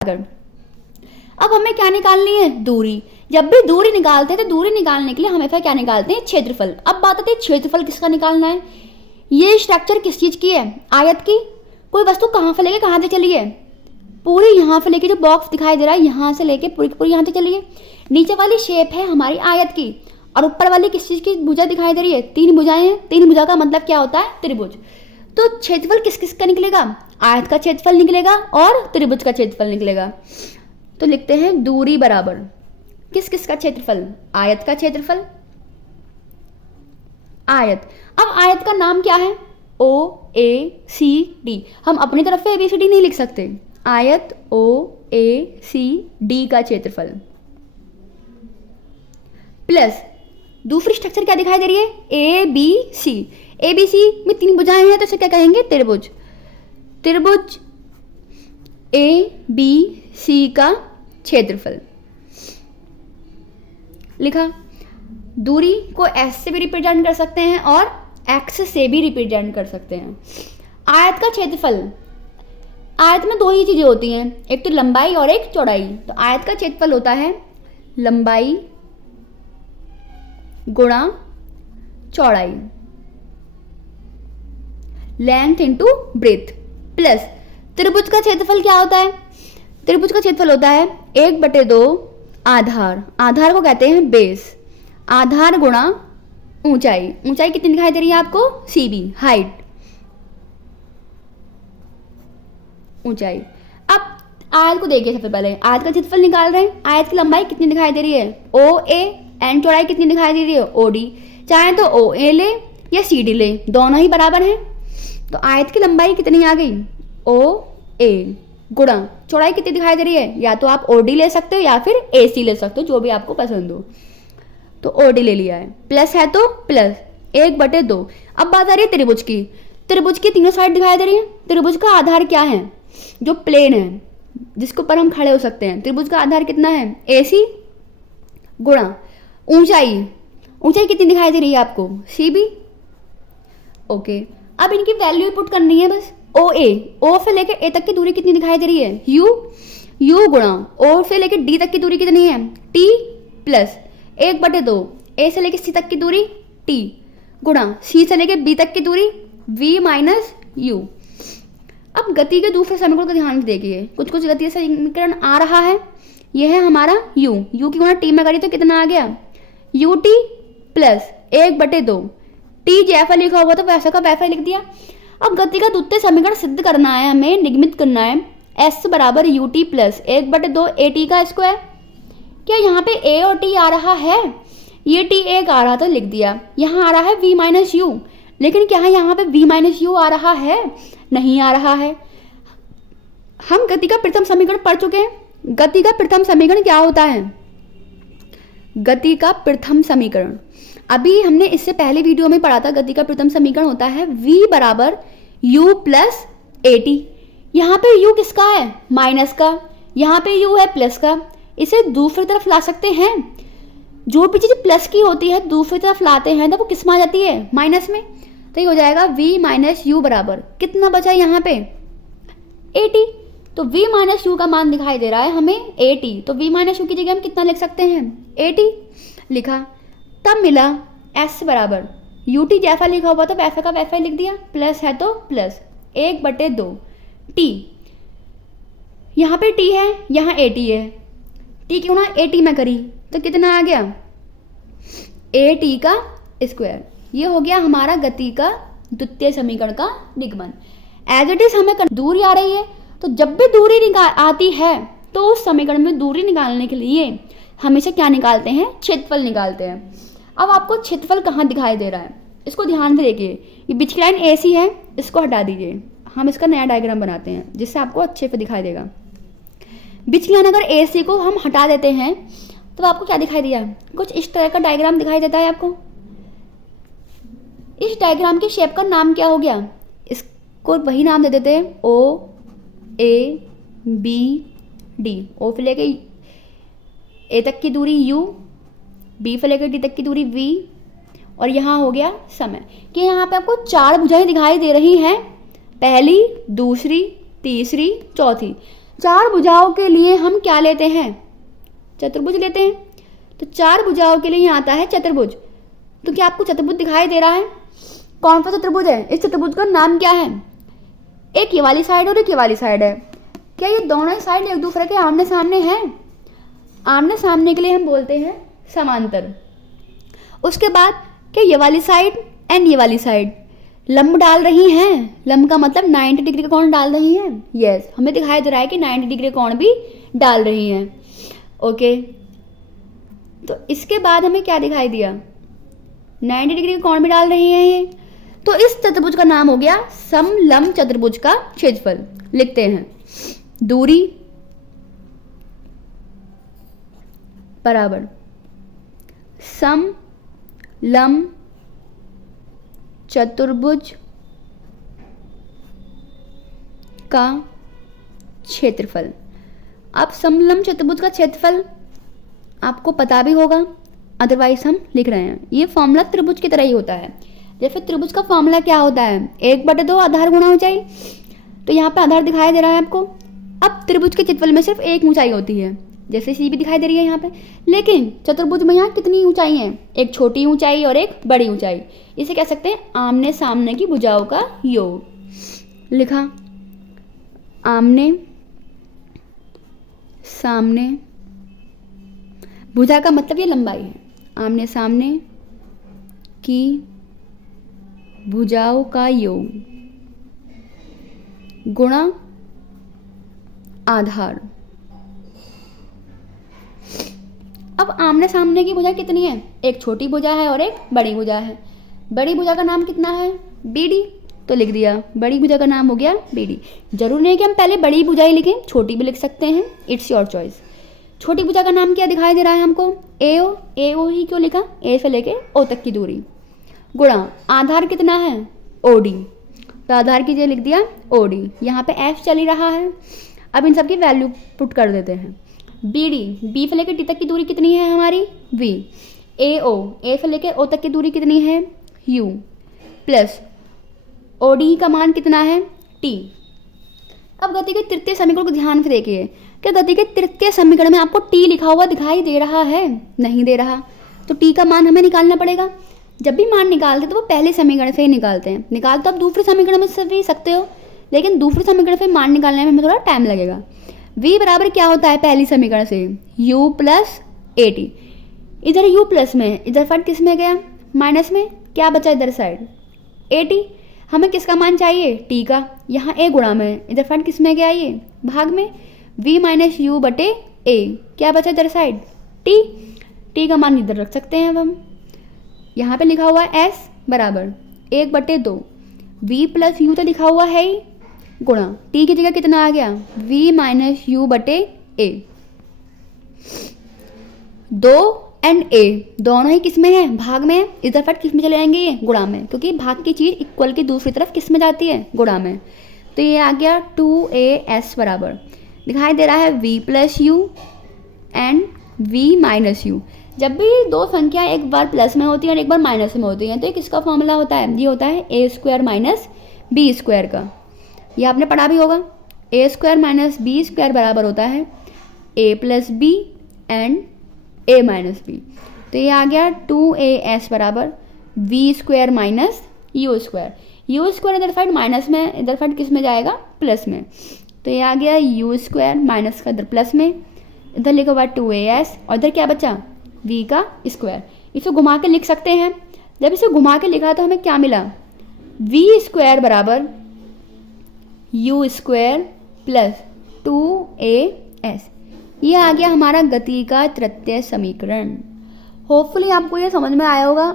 अब हमें क्या निकालनी है, दूरी। जब भी दूरी निकालते हैं तो दूरी निकालने के लिए हमेशा क्या निकालते हैं, क्षेत्रफल। अब बात आती है क्षेत्रफल किसका निकालना है। ये स्ट्रक्चर किस चीज की है, आयत की। कोई वस्तु कहाँ से लेके कहाँ से चली है, पूरी यहाँ से लेके जो बॉक्स दिखाई दे रहा है यहाँ से लेके पूरी पूरी यहाँ से चली है। नीचे वाली शेप है हमारी आयत की और ऊपर वाली किस चीज की भुजा दिखाई दे रही है, तीन भुजाएं हैं। तीन भुजा का मतलब क्या होता है, त्रिभुज। तो क्षेत्रफल किस किस का निकलेगा, आयत का क्षेत्रफल निकलेगा और त्रिभुज का क्षेत्रफल निकलेगा। तो लिखते हैं दूरी बराबर किस किस का क्षेत्रफल, आयत का क्षेत्रफल, आयत। अब आयत का नाम क्या है, ओ ए सी डी। हम अपनी तरफ से ABCD नहीं लिख सकते, आयत OACD का क्षेत्रफल प्लस दूसरी स्ट्रक्चर क्या दिखाई दे रही है, ABC। ABC में तीन भुजाएं हैं तो इसे क्या कहेंगे, त्रिभुज। त्रिभुज ABC का क्षेत्रफल लिखा। दूरी को S से भी रिप्रेजेंट कर सकते हैं और X से भी रिप्रेजेंट कर सकते हैं। आयत का क्षेत्रफल, आयत में दो ही चीजें होती हैं, एक तो लंबाई और एक चौड़ाई। तो आयत का क्षेत्रफल होता है लंबाई गुणा चौड़ाई, लेंथ इंटू ब्रेथ, प्लस त्रिभुज का क्षेत्रफल क्या होता है, त्रिभुज का क्षेत्रफल होता है 1/2 आधार, आधार को कहते हैं बेस, आधार गुणा ऊंचाई। ऊंचाई कितनी दिखाई दे रही है आपको, CB, हाइट, ऊंचाई। अब आयत को देखिए, सबसे पहले आयत का क्षेत्रफल निकाल रहे हैं। आयत की लंबाई कितनी दिखाई दे रही है, OA, एंड चौड़ाई कितनी दिखाई दे रही है, OD। चाहे तो OA ले या CD ले, दोनों ही बराबर हैं। तो आयत की लंबाई कितनी आ गई, OA गुणा चौड़ाई कितनी दिखाई दे रही है, या तो आप OD ले सकते हो या फिर AC ले सकते हो, जो भी आपको पसंद हो। तो OD ले लिया है, प्लस है तो प्लस 1/2। अब बात आ रही है त्रिभुज की। त्रिभुज की तीनों साइड दिखाई दे रही है। त्रिभुज का आधार क्या है, जो प्लेन है जिसके ऊपर हम खड़े हो सकते हैं, त्रिभुज का आधार कितना है, AC गुणा ऊंचाई। ऊंचाई कितनी दिखाई दे रही है आपको, CB। ओके, अब इनकी वैल्यू पुट करनी है बस। OA, O से लेकर A तक की दूरी कितनी दिखाई दे रही है, U गुणा O से लेकर D तक की दूरी कितनी है, T प्लस 1/2 A से लेकर C तक की दूरी T गुणा C से लेकर B तक की दूरी V माइनस U। अब गति के दूसरे समीकरण को ध्यान से देखिए, कुछ कुछ गति से समीकरण आ रहा है। यह है हमारा U की गुणा T में करी तो कितना आ गया, UT प्लस 1/2। T जैसा लिखा हुआ तो वैसा का वैसा लिख दिया। अब गति का द्वितीय समीकरण सिद्ध करना है, हमें निगमित करना है। S बराबर UT प्लस 1/2 AT का स्क्वायर। क्या यहाँ पे A और T आ रहा है, ये T एक आ रहा था लिख दिया। यहाँ आ रहा है V माइनस U, लेकिन क्या यहाँ पे V माइनस U आ रहा है, नहीं आ रहा है। हम गति का प्रथम समीकरण पढ़ चुके हैं। गति का प्रथम समीकरण क्या होता है, गति का प्रथम समीकरण अभी हमने इससे पहले वीडियो में पढ़ा था। गति का प्रथम समीकरण होता है V बराबर U प्लस AT। यहाँ पे U किसका है, माइनस का, यहाँ पे U है प्लस का। इसे दूसरी तरफ ला सकते हैं, जो भी चीज प्लस की होती है दूसरी तरफ लाते हैं तो वो किस में आ जाती है, माइनस में। तो ये हो जाएगा V माइनस U बराबर कितना बचा यहाँ पे, AT। तो V माइनस U का मान दिखाई दे रहा है हमें AT, तो V माइनस U की जगह हम कितना लिख सकते हैं, AT लिखा। तब मिला S बराबर UT जैसा लिखा हुआ तो वैसा का वैसा ही लिख दिया, प्लस है तो प्लस 1/2 T। यहाँ पे T है, यहाँ AT है, T क्यों ना AT में करी तो कितना आ गया, AT का स्क्वायर। ये हो गया हमारा गति का द्वितीय समीकरण का निगमन। एज इट इज हमें दूरी आ रही है, तो जब भी दूरी आती है तो उस समीकरण में दूरी निकालने के लिए हमेशा क्या निकालते हैं, क्षेत्रफल निकालते हैं। अब आपको क्षेत्रफल कहाँ दिखाई दे रहा है, इसको ध्यान से देखिए। ये बीच की लाइन AC है, इसको हटा दीजिए, हम इसका नया डायग्राम बनाते हैं जिससे आपको अच्छे से दिखाई देगा। बीच की लाइन अगर AC को हम हटा देते हैं तो आपको क्या दिखाई दिया, कुछ इस तरह का डायग्राम दिखाई देता है आपको। इस डायग्राम की शेप का नाम क्या हो गया, इसको वही नाम दे देते हैं OABD। O से लेके A तक की दूरी U, B से लेकर D तक की दूरी V, और यहाँ हो गया समय। कि यहाँ पे आपको 4 भुजाएं दिखाई दे रही हैं, पहली, दूसरी, तीसरी, चौथी। 4 भुजाओं के लिए हम क्या लेते हैं? चतुर्भुज लेते हैं। तो 4 भुजाओं के लिए यहाँ आता है चतुर्भुज। तो क्या आपको चतुर्भुज दिखाई दे रहा है? कौन सा चतुर्भुज है? इस चतुर्भुज का नाम क्या है? एक ये वाली साइड और एक ये वाली साइड है। क्या ये दोनों ही साइड एक दूसरे के आमने सामने हैं? आमने सामने के लिए हम बोलते हैं समांतर। उसके बाद क्या ये वाली साइड एंड ये वाली साइड लंब डाल रही हैं? लंब का मतलब 90 डिग्री का कोण डाल रही हैं। यस, हमें दिखाई दे रहा है कि 90 डिग्री कोण भी डाल रही हैं। ओके, तो इसके बाद हमें क्या दिखाई दिया? 90 डिग्री का कोण भी डाल रही हैं ये। तो इस चतुर्भुज का नाम हो गया समलंब चतुर्भुज का क्षेत्रफल। लिखते हैं दूरी बराबर समलंब चतुर्भुज का क्षेत्रफल। अब समलंब चतुर्भुज का क्षेत्रफल आपको पता भी होगा, अदरवाइज हम लिख रहे हैं। ये फॉर्मूला त्रिभुज की तरह ही होता है। जैसे त्रिभुज का फॉर्मूला क्या होता है? 1/2 आधार गुणा ऊंचाई। तो यहाँ पे आधार दिखाई दे रहा है आपको। अब त्रिभुज के क्षेत्रफल में सिर्फ एक ऊंचाई होती है, जैसे सी भी दिखाई दे रही है यहाँ पे। लेकिन चतुर्भुज में यहाँ कितनी ऊंचाई है? एक छोटी ऊंचाई और एक बड़ी ऊंचाई। इसे कह सकते हैं आमने सामने की भुजाओं का योग। लिखा आमने सामने, भुजा का मतलब ये लंबाई है। आमने सामने की भुजाओं का योग गुणा आधार। अब आमने सामने की भुजा कितनी है? एक छोटी भुजा है और एक बड़ी भुजा है। बड़ी भुजा का नाम कितना है? BD। तो लिख दिया, बड़ी भुजा का नाम हो गया BD। जरूर नहीं कि हम पहले बड़ी भुजा ही लिखें, छोटी भी लिख सकते हैं, इट्स योर चॉइस। छोटी भुजा का नाम क्या दिखाई दे रहा है हमको? AO। AO ही क्यों लिखा? A से लेके O तक की दूरी गुणा आधार कितना है? OD। तो आधार की जगह लिख दिया OD। यहाँ पे F चल ही रहा है। अब इन सब की वैल्यू पुट कर देते हैं। BD, B से लेकर D तक की दूरी कितनी है हमारी? V। AO, A से लेकर O तक की दूरी कितनी है? U। प्लस OD का मान कितना है? T। अब गति के तृतीय समीकरण को ध्यान से देखिए। क्या गति के तृतीय समीकरण में आपको T लिखा हुआ दिखाई दे रहा है? नहीं दे रहा। तो T का मान हमें निकालना पड़ेगा। जब भी मान निकालते तो वो पहले समीकरण से ही निकालते हैं। निकाल तो आप दूसरे समीकरण में से भी सकते हो, लेकिन दूसरे समीकरण से मान निकालने में हमें थोड़ा टाइम लगेगा। V बराबर क्या होता है पहली समीकरण से? U plus AT। इधर U प्लस में, इधर फट किस में गया? माइनस में। क्या बचा इधर साइड? AT। हमें किसका मान चाहिए? T का। यहाँ A गुणा में, इधर फट किस में गया? ये भाग में। V माइनस U बटे A। क्या बचा इधर साइड? T। T का मान इधर रख सकते हैं अब हम। यहाँ पे लिखा हुआ है S बराबर 1/2। V प्लस U तो लिखा हुआ है ही, गुणा T की जगह कितना आ गया? V माइनस U बटे A। 2 एंड A दोनों ही किस में है? भाग में है। इधर फट किस में चले जाएंगे? ये गुणा में, क्योंकि भाग की चीज इक्वल की दूसरी तरफ किस में जाती है? गुणा में। तो ये आ गया 2AS बराबर दिखाई दे रहा है V plus U and V minus U। जब भी दो संख्या एक बार प्लस में होती है और एक बार माइनस में होती है, तो ये किसका फॉर्मूला होता है? ये होता है A² माइनस B² का। ये आपने पढ़ा भी होगा। A² माइनस B² बराबर होता है A plus B and A minus B। तो ये आ गया 2AS बराबर V² माइनस U²। U² इधर साइड माइनस में, इधर साइड किस में जाएगा? प्लस में। तो ये आ गया U² माइनस का इधर प्लस में, इधर लिखा हुआ 2AS और इधर क्या बचा? V का स्क्वायर। इसे घुमा के लिख सकते हैं। जब इसे घुमा के लिखा तो हमें क्या मिला? V² बराबर U² प्लस 2AS। ये आ गया हमारा गति का तृतीय समीकरण। होपफुली आपको ये समझ में आया होगा।